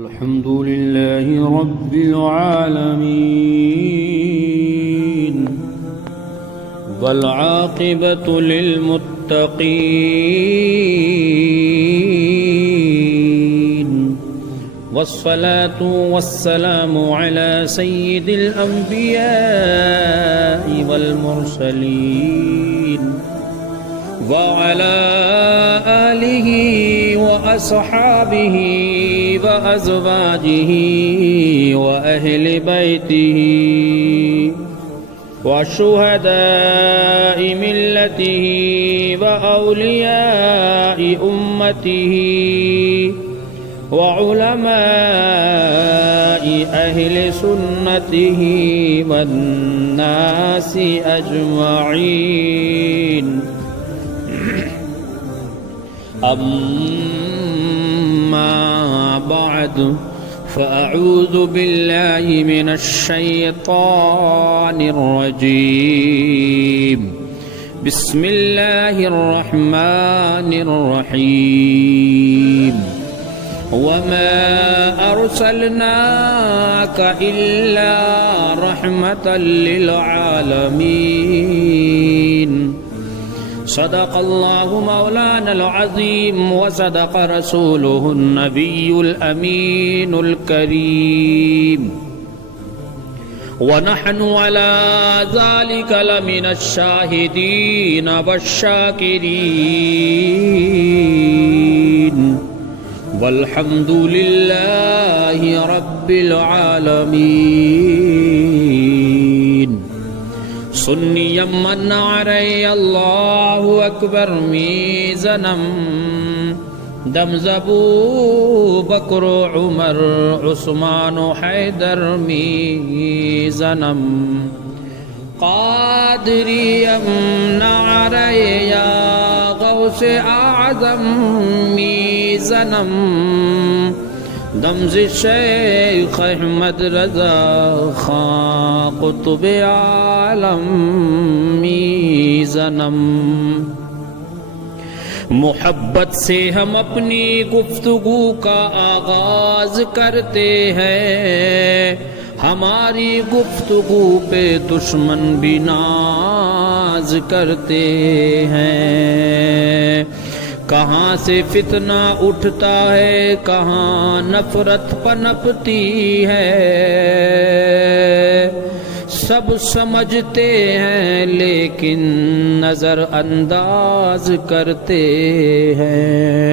الحمد لله رب العالمين والعاقبة للمتقين والصلاة والسلام على سيد الأنبياء والمرسلين وعلى آله وأصحابه وأزواجه وأهل بيته وشهداء ملته وأولياء أمته وعلماء أهل سنته والناس أجمعين. أما بعد فأعوذ بالله من الشيطان الرجيم. بسم الله الرحمن الرحيم. وما أرسلناك إلا رحمة للعالمين. صدق الله مولانا العظيم وصدق رسوله النبي الأمين الكريم ونحن على ذلك لمن الشاهدين والشاكرين والحمد لله رب العالمين. سنی من علی اللہ اکبر میزنم دم زبو بکر عمر عثمان حیدر میزنم قادری امن علی غوث اعظم میزنم دمز شیخ احمد رضا خان قطب عالم میزنم. محبت سے ہم اپنی گفتگو کا آغاز کرتے ہیں. ہماری گفتگو پہ دشمن بھی ناز کرتے ہیں. کہاں سے فتنہ اٹھتا ہے کہاں نفرت پنپتی ہے. سب سمجھتے ہیں لیکن نظر انداز کرتے ہیں.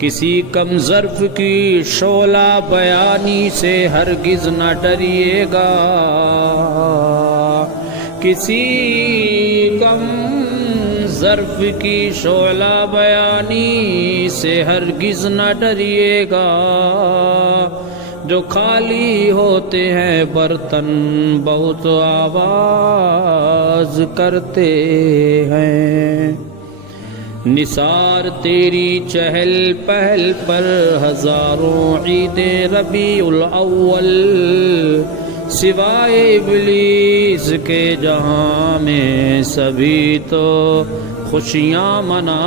کسی کم ظرف کی شعلہ بیانی سے ہرگز نہ ڈریے گا. کسی کم ظرف کی شعلہ بیانی سے ہرگز نہ ڈریے گا. جو خالی ہوتے ہیں برتن بہت آواز کرتے ہیں. نثار تیری چہل پہل پر ہزاروں عید ربیع الاول سوائے ابلیس کے جہاں میں سبھی تو خوشیاں منا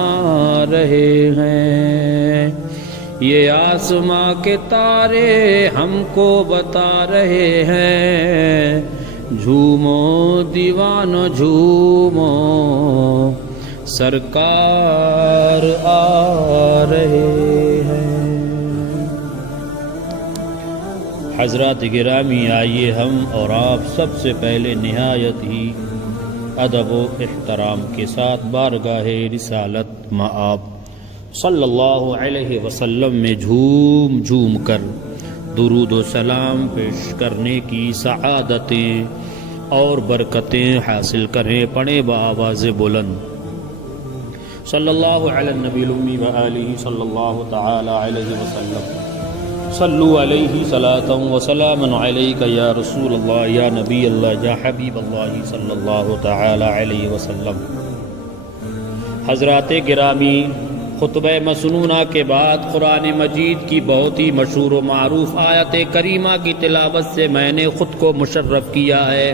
رہے ہیں. یہ آسماں کے تارے ہم کو بتا رہے ہیں جھومو دیوانو جھومو سرکار آ رہے ہیں. حضرات گرامی، آئیے ہم اور آپ سب سے پہلے نہایت ہی ادب و احترام کے ساتھ بارگاہ رسالت مآب صلی اللہ علیہ وسلم میں جھوم جھوم کر درود و سلام پیش کرنے کی سعادتیں اور برکتیں حاصل کریں. پڑھیں بآواز بلند صلی اللہ علی النبی الامی وآلہ صلی اللہ تعالی علیہ وسلم. صلو علیہ صلاۃ و سلام علیک یا رسول اللہ یا نبی اللہ یا حبیب اللہ صلی اللہ تعالی علیہ وسلم. حضرات گرامی، خطبہ مسنونہ کے بعد قرآن مجید کی بہت ہی مشہور و معروف آیت کریمہ کی تلاوت سے میں نے خود کو مشرف کیا ہے.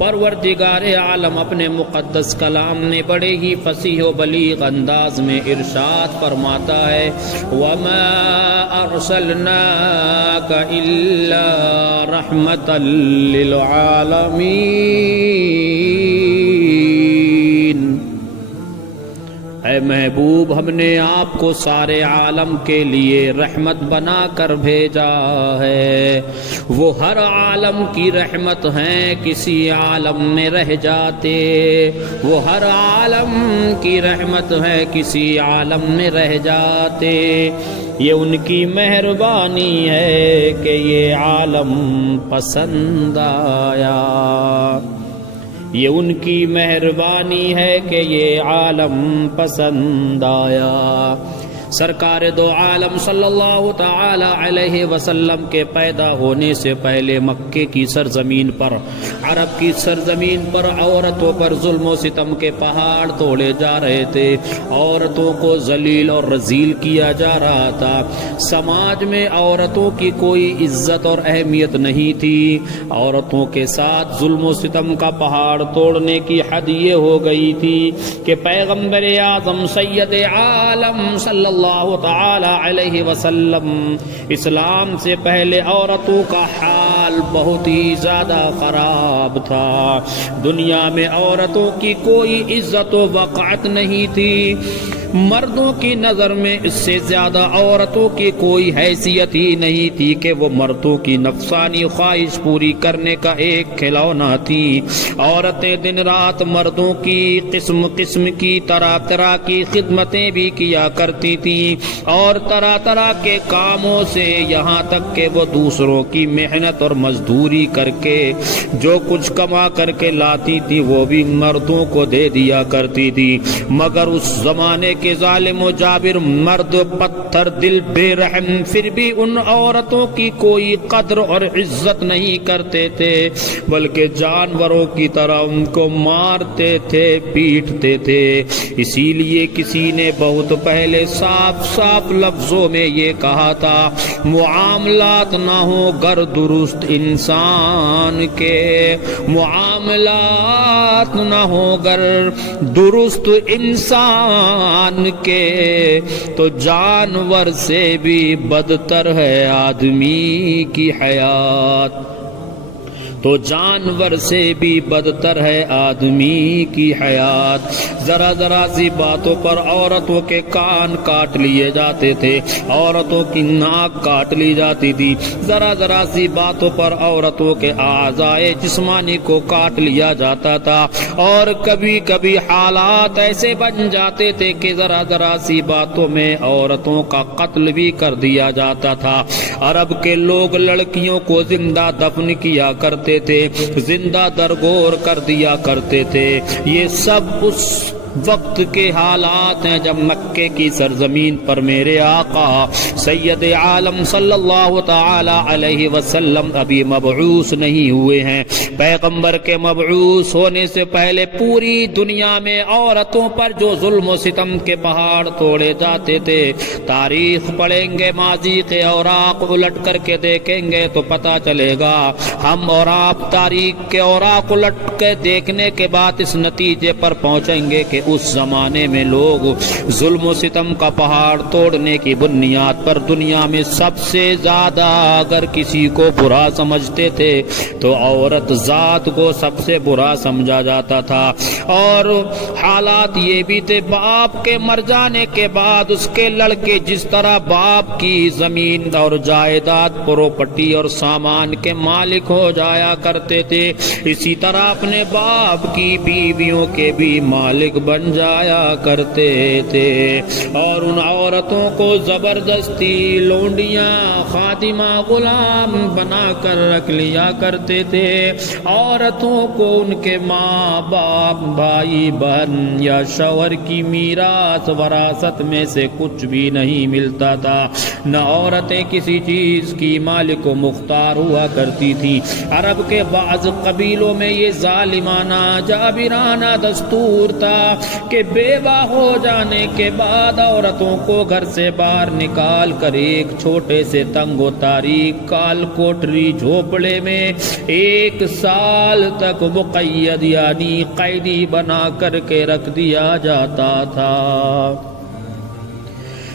پروردگار عالم اپنے مقدس کلام نے بڑے ہی فصیح و بلیغ انداز میں ارشاد فرماتا ہے وَمَا أَرْسَلْنَاكَ أرسلناك إلا رحمة للعالمين۔ اے محبوب، ہم نے آپ کو سارے عالم کے لیے رحمت بنا کر بھیجا ہے۔ وہ ہر عالم کی رحمت ہیں، کسی عالم میں رہ جاتے۔ وہ ہر عالم کی رحمت ہے، کسی عالم میں رہ جاتے۔ یہ ان کی مہربانی ہے کہ یہ عالم پسند آیا۔ یہ ان کی مہربانی ہے کہ یہ عالم پسند آیا۔ سرکار دو عالم صلی اللہ تعالی علیہ وسلم کے پیدا ہونے سے پہلے مکے کی سرزمین پر، عرب کی سرزمین پر عورتوں پر ظلم و ستم کے پہاڑ توڑے جا رہے تھے۔ عورتوں کو ذلیل اور رذیل کیا جا رہا تھا۔ سماج میں عورتوں کی کوئی عزت اور اہمیت نہیں تھی۔ عورتوں کے ساتھ ظلم و ستم کا پہاڑ توڑنے کی حد یہ ہو گئی تھی کہ پیغمبر اعظم سید عالم صلی اللہ تعالی علیہ وسلم اسلام سے پہلے عورتوں کا حال بہت ہی زیادہ خراب تھا۔ دنیا میں عورتوں کی کوئی عزت و وقعت نہیں تھی۔ مردوں کی نظر میں اس سے زیادہ عورتوں کی کوئی حیثیت ہی نہیں تھی کہ وہ مردوں کی نفسانی خواہش پوری کرنے کا ایک کھلونا تھی۔ عورتیں دن رات مردوں کی قسم قسم کی طرح طرح کی خدمتیں بھی کیا کرتی تھی اور طرح طرح کے کاموں سے، یہاں تک کہ وہ دوسروں کی محنت اور مزدوری کر کے جو کچھ کما کر کے لاتی تھی وہ بھی مردوں کو دے دیا کرتی تھی۔ مگر اس زمانے کے ظالم و جابر مرد پتھر دل بے رحم پھر بھی ان عورتوں کی کوئی قدر اور عزت نہیں کرتے تھے، بلکہ جانوروں کی طرح ان کو مارتے تھے، پیٹتے تھے۔ اسی لیے کسی نے بہت پہلے صاف صاف لفظوں میں یہ کہا تھا، معاملات نہ ہو گر درست انسان کے، معاملات نہ ہو گر درست انسان کے، تو جانور سے بھی بدتر ہے آدمی کی حیات، تو جانور سے بھی بدتر ہے آدمی کی حیات۔ ذرا ذرا سی باتوں پر عورتوں کے کان کاٹ لیے جاتے تھے، عورتوں کی ناک کاٹ لی جاتی تھی، ذرا ذرا سی باتوں پر عورتوں کے اعضائے جسمانی کو کاٹ لیا جاتا تھا، اور کبھی کبھی حالات ایسے بن جاتے تھے کہ ذرا ذرا سی باتوں میں عورتوں کا قتل بھی کر دیا جاتا تھا۔ عرب کے لوگ لڑکیوں کو زندہ دفن کیا کرتے تھے، زندہ درگور کر دیا کرتے تھے۔ یہ سب اس وقت کے حالات ہیں جب مکے کی سرزمین پر میرے آقا سید عالم صلی اللہ تعالی علیہ وسلم ابھی مبعوث نہیں ہوئے ہیں۔ پیغمبر کے مبعوث ہونے سے پہلے پوری دنیا میں عورتوں پر جو ظلم و ستم کے پہاڑ توڑے جاتے تھے، تاریخ پڑھیں گے، ماضی کے اوراق الٹ کر کے دیکھیں گے تو پتہ چلے گا۔ ہم اور آپ تاریخ کے اوراق الٹ کے دیکھنے کے بعد اس نتیجے پر پہنچیں گے کہ اس زمانے میں لوگ ظلم و ستم کا پہاڑ توڑنے کی بنیاد پر دنیا میں سب سے زیادہ اگر کسی کو برا سمجھتے تھے تو عورت ذات کو سب سے برا سمجھا جاتا تھا۔ اور حالات یہ بھی تھے، باپ کے مر جانے کے بعد اس کے لڑکے جس طرح باپ کی زمین اور جائیداد پراپرٹی اور سامان کے مالک ہو جایا کرتے تھے، اسی طرح اپنے باپ کی بیویوں کے بھی مالک بن جایا کرتے تھے۔ اور ان عورتوں کو زبردستی لونڈیاں، خادمہ، غلام بنا کر رکھ لیا کرتے تھے۔ عورتوں کو ان کے ماں باپ، بھائی بہن یا شوہر کی میراث وراثت میں سے کچھ بھی نہیں ملتا تھا، نہ عورتیں کسی چیز کی مالک و مختار ہوا کرتی تھی۔ عرب کے بعض قبیلوں میں یہ ظالمانہ جابرانہ دستور تھا کہ بیوہ ہو جانے کے بعد عورتوں کو گھر سے باہر نکال کر ایک چھوٹے سے تنگ و تاریک کال کوٹری جھوپڑے میں 1 سال تک مقید یعنی قیدی بنا کر کے رکھ دیا جاتا تھا۔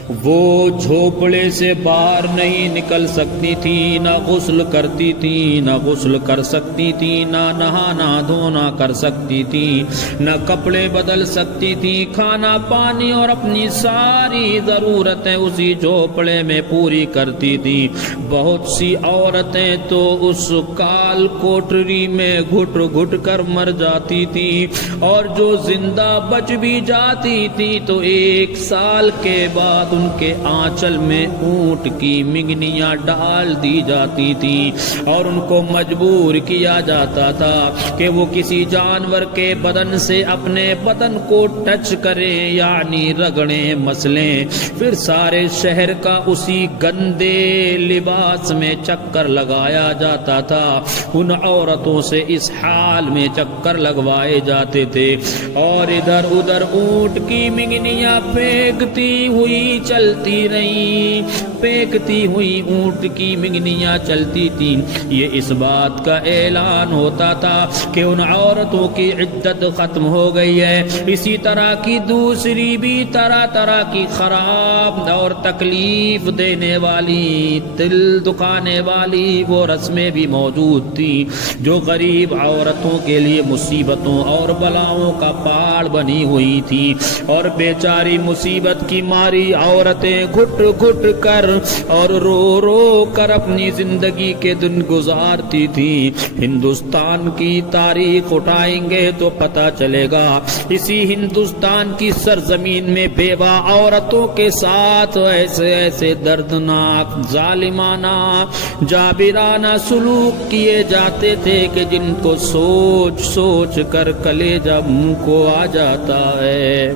وہ جھوپڑے سے باہر نہیں نکل سکتی تھی، نہ غسل کرتی تھی، نہ غسل کر سکتی تھی، نہ نہانا دھونا کر سکتی تھی، نہ کپڑے بدل سکتی تھی، کھانا پانی اور اپنی ساری ضرورتیں اسی جھوپڑے میں پوری کرتی تھی۔ بہت سی عورتیں تو اس کال کوٹری میں گھٹ گھٹ کر مر جاتی تھی، اور جو زندہ بچ بھی جاتی تھی تو 1 سال کے بعد ان کے آنچل میں اونٹ کی منگنیاں ڈال دی جاتی تھی، اور ان کو مجبور کیا جاتا تھا کہ وہ کسی جانور کے بدن سے اپنے بدن کو ٹچ کریں، یعنی رگڑیں مسلیں۔ پھر سارے شہر کا اسی گندے لباس میں چکر لگایا جاتا تھا، ان عورتوں سے اس حال میں چکر لگوائے جاتے تھے، اور ادھر ادھر اونٹ کی منگنیاں پھینکتی ہوئی چلتی رہی، پھینکتی ہوئی اونٹ کی منگنیاں چلتی تھیں۔ یہ اس بات کا اعلان ہوتا تھا کہ ان عورتوں کی عدت ختم ہو گئی ہے۔ اسی طرح کی دوسری بھی طرح طرح کی خراب اور تکلیف دینے والی، دل دکھانے والی وہ رسمیں بھی موجود تھی جو غریب عورتوں کے لیے مصیبتوں اور بلاؤں کا پہاڑ بنی ہوئی تھی، اور بیچاری مصیبت کی ماری عورتیں گھٹ گھٹ کر اور رو رو کر اپنی زندگی کے دن گزارتی تھی۔ ہندوستان کی تاریخ اٹھائیں گے تو پتہ چلے گا، اسی ہندوستان کی سرزمین میں بیوہ عورتوں کے ساتھ ایسے ایسے دردناک ظالمانہ جابرانہ سلوک کیے جاتے تھے کہ جن کو سوچ سوچ کر کلیجہ منہ کو آ جاتا ہے۔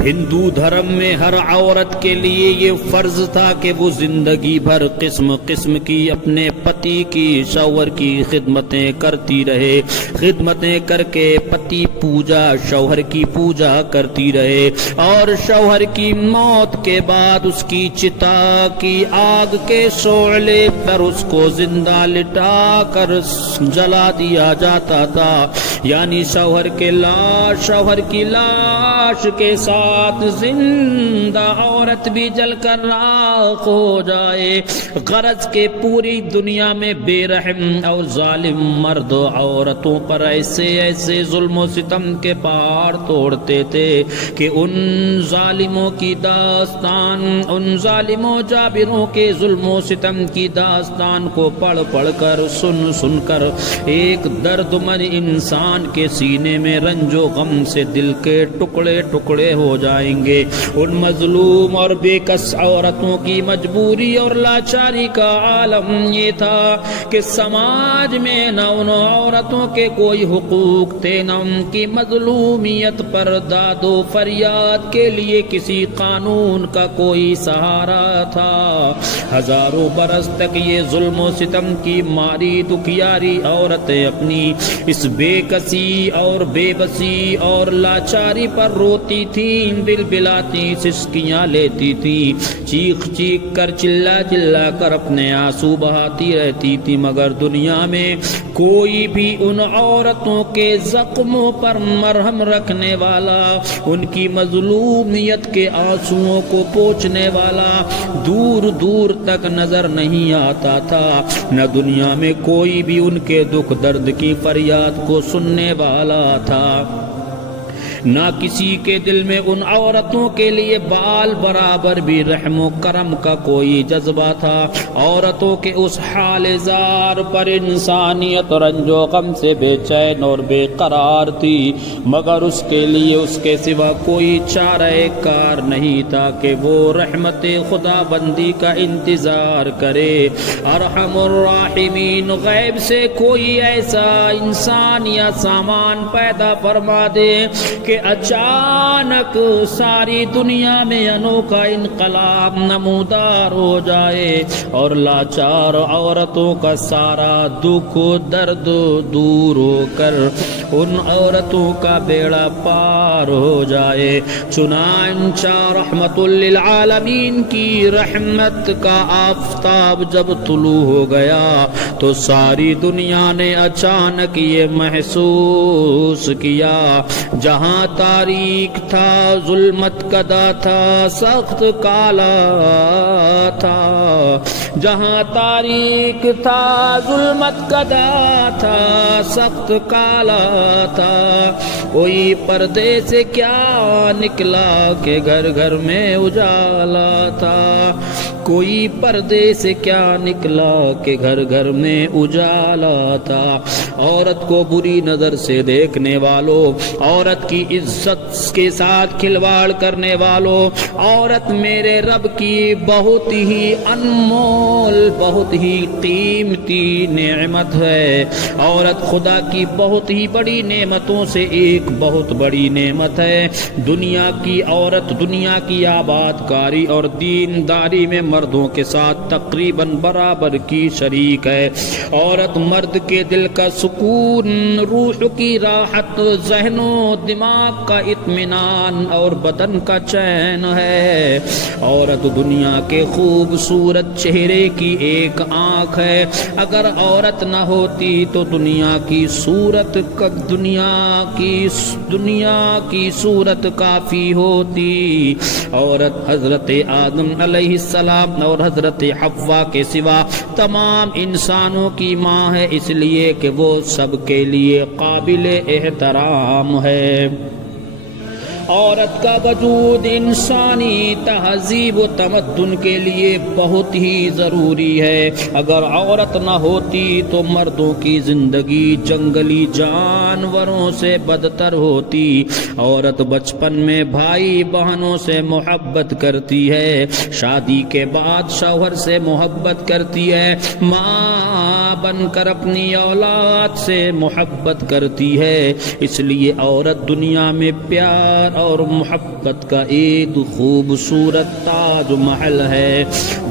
ہندو دھرم میں ہر عورت کے لیے یہ فرض تھا کہ وہ زندگی بھر قسم قسم کی اپنے پتی کی، شوہر کی خدمتیں کرتی رہے، خدمتیں کر کے پتی پوجا، شوہر کی پوجا کرتی رہے، اور شوہر کی موت کے بعد اس کی چتا کی آگ کے شعلے پر اس کو زندہ لٹا کر جلا دیا جاتا تھا، یعنی شوہر کی لاش کے ساتھ زندہ عورت بھی جل کر راکھ ہو جائے، غرض کہ پوری دنیا میں بے رحم اور ظالم مرد و عورتوں پر ایسے ایسے ظلم و ستم کے پہاڑ توڑتے تھے کہ ان ظالموں کی داستان، ان ظالم و جابروں کے ظلم و ستم کی داستان کو پڑھ پڑھ کر سن کر ایک درد مند انسان کے سینے میں رنج و غم سے دل کے ٹکڑے ٹکڑے ہو جائیں گے۔ ان مظلوم اور بے کس عورتوں کی مجبوری اور لاچاری کا عالم یہ تھا کہ سماج میں نہ ان عورتوں کے کوئی حقوق تھے، نہ ان کی مظلومیت پر داد و فریاد کے لیے کسی قانون کا کوئی سہارا تھا۔ ہزاروں برس تک یہ ظلم و ستم کی ماری دکھیاری عورتیں اپنی اس بے کسی اور بے بسی اور لاچاری پر روتی تھیں، دل بلاتی سسکیاں لیتی تھی، چیخ چیخ کر چلا چلا کر اپنے آنسو بہاتی رہتی تھی، مگر دنیا میں کوئی بھی ان عورتوں کے زخموں پر مرہم رکھنے والا، ان کی مظلومیت کے آنسوؤں کو پوچھنے والا دور دور تک نظر نہیں آتا تھا، نہ دنیا میں کوئی بھی ان کے دکھ درد کی فریاد کو سننے والا تھا، نہ کسی کے دل میں ان عورتوں کے لیے بال برابر بھی رحم و کرم کا کوئی جذبہ تھا۔ عورتوں کے اس حال زار پر انسانیت رنج و غم سے بے چین اور بے قرار تھی، مگر اس کے لیے اس کے سوا کوئی چارہ کار نہیں تھا کہ وہ رحمت خدا بندی کا انتظار کرے۔ ارحم الراحمین غیب سے کوئی ایسا انسان یا سامان پیدا فرما دے کہ اچانک ساری دنیا میں انوکھا انقلاب نمودار ہو جائے اور لاچار عورتوں کا سارا دکھ درد دور ہو کر ان عورتوں کا بیڑا پار ہو جائے۔ چنانچہ رحمت للعالمین کی رحمت کا آفتاب جب طلوع ہو گیا تو ساری دنیا نے اچانک یہ محسوس کیا، جہاں جہاں تاریک تھا ظلمت کدا تھا سخت کالا تھا، جہاں تاریک تھا ظلمت کدا تھا سخت کالا تھا، کوئی پردے سے کیا نکلا کہ گھر گھر میں اجالا تھا، کوئی پردے سے کیا نکلا کہ گھر گھر میں اجالا تھا۔ عورت کو بری نظر سے دیکھنے والوں، عورت کی عزت کے ساتھ کھلواڑ کرنے والوں، عورت میرے رب کی بہت ہی انمول بہت ہی قیمتی نعمت ہے، عورت خدا کی بہت ہی بڑی نعمتوں سے ایک بہت بڑی نعمت ہے۔ دنیا کی عورت دنیا کی آباد کاری اور دینداری میں مردوں کے ساتھ تقریباً برابر کی شریک ہے۔ عورت مرد کے دل کا سکون، روح کی راحت، ذہن و دماغ کا اطمینان اور بدن کا چین ہے۔ عورت دنیا کے خوبصورت چہرے کی ایک آنکھ ہے، اگر عورت نہ ہوتی تو دنیا کی صورت کافی ہوتی۔ عورت حضرت آدم علیہ السلام اور حضرت حوا کے سوا تمام انسانوں کی ماں ہے، اس لیے کہ وہ سب کے لیے قابل احترام ہے۔ عورت کا وجود انسانی تہذیب و تمدن کے لیے بہت ہی ضروری ہے، اگر عورت نہ ہوتی تو مردوں کی زندگی جنگلی جانوروں سے بدتر ہوتی۔ عورت بچپن میں بھائی بہنوں سے محبت کرتی ہے، شادی کے بعد شوہر سے محبت کرتی ہے، ماں بن کر اپنی اولاد سے محبت کرتی ہے، اس لیے عورت دنیا میں پیار اور محبت کا ایک خوبصورت تاج محل ہے۔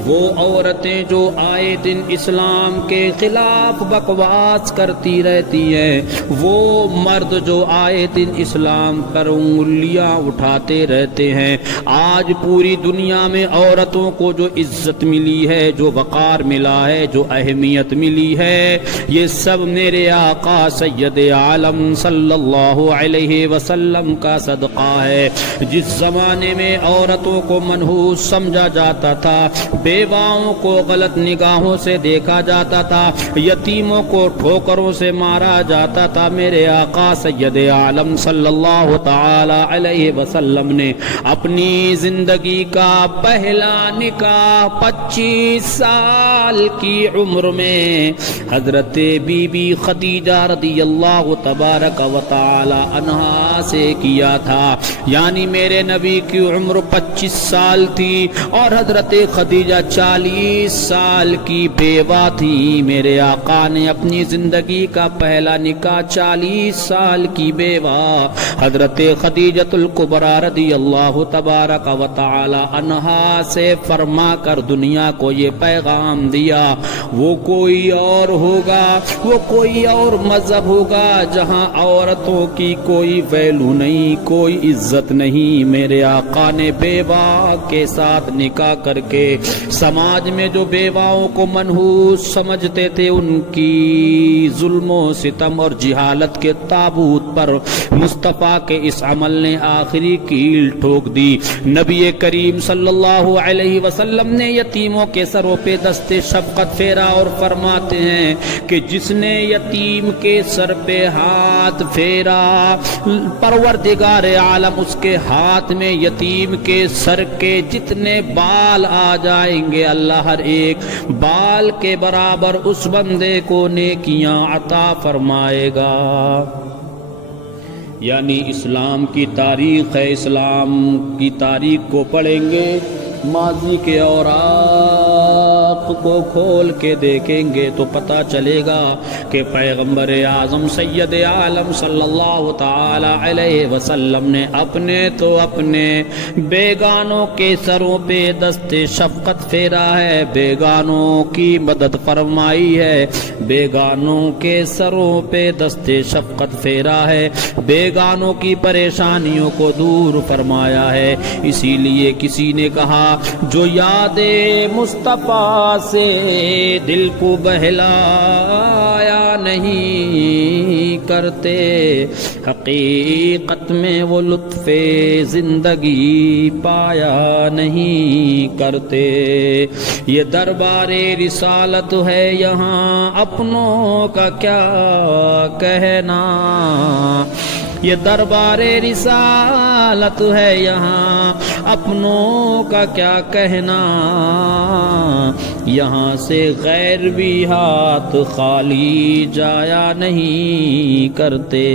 وہ عورتیں جو آئے دن اسلام کے خلاف بکواس کرتی رہتی ہیں، وہ مرد جو آئے دن اسلام پر انگلیاں اٹھاتے رہتے ہیں، آج پوری دنیا میں عورتوں کو جو عزت ملی ہے، جو وقار ملا ہے، جو اہمیت ملی ہے، یہ سب میرے آقا سید عالم صلی اللہ علیہ وسلم کا صدقہ ہے۔ جس زمانے میں عورتوں کو منحوس سمجھا جاتا تھا، بیواؤں کو غلط نگاہوں سے دیکھا جاتا تھا، یتیموں کو ٹھوکروں سے مارا جاتا تھا، میرے آقا سید عالم صلی اللہ تعالی علیہ وسلم نے اپنی زندگی کا پہلا نکاح 25 سال کی عمر میں حضرت بی بی خدیجہ رضی اللہ تبارک و تعالی عنہا سے کیا تھا، یعنی میرے نبی کی عمر 25 سال تھی اور حضرت خدیجہ 40 سال کی بیوہ تھی۔ میرے آقا نے اپنی زندگی کا پہلا نکاح 40 سال کی بیوہ حضرت خدیجۃ الکبریٰ رضی اللہ تبارک و تعالی عنہا سے فرما کر دنیا کو یہ پیغام دیا، وہ کوئی اور ہوگا، وہ کوئی اور مذہب ہوگا جہاں عورتوں کی کوئی ویلو نہیں، کوئی عزت نہیں۔ میرے آقا نے بیوہ کے ساتھ نکاح کر کے سماج میں جو بیواؤں کو منحوس سمجھتے تھے، ان کی ظلم و ستم اور جہالت کے تابوت پر مصطفیٰ کے اس عمل نے آخری کیل ٹھوک دی۔ نبی کریم صلی اللہ علیہ وسلم نے یتیموں کے سروں پہ دست شفقت پھیرا اور فرماتے ہیں کہ جس نے یتیم کے سر پہ ہاتھ پھیرا، پروردگار عالم اس کے ہاتھ میں یتیم کے سر کے جتنے بال آ جائیں گے، اللہ ہر ایک بال کے برابر اس بندے کو نیکیاں عطا فرمائے گا۔ یعنی اسلام کی تاریخ ہے، اسلام کی تاریخ کو پڑھیں گے، ماضی کے اوراق کو کھول کے دیکھیں گے تو پتہ چلے گا کہ پیغمبر اعظم سید عالم صلی اللہ تعالی علیہ وسلم نے اپنے بیگانوں کے سروں پہ دست شفقت پھیرا ہے، بیگانوں کی مدد فرمائی ہے، بیگانوں کے سروں پہ دست شفقت پھیرا ہے، بیگانوں کی پریشانیوں کو دور فرمایا ہے۔ اسی لیے کسی نے کہا جو یاد مصطفیٰ سے دل کو بہلایا نہیں کرتے، حقیقت میں وہ لطف زندگی پایا نہیں کرتے۔ یہ دربار رسالت ہے یہاں اپنوں کا کیا کہنا، یہ دربار رسالت ہے یہاں اپنوں کا کیا کہنا، یہاں سے غیر بھی ہاتھ خالی جایا نہیں کرتے۔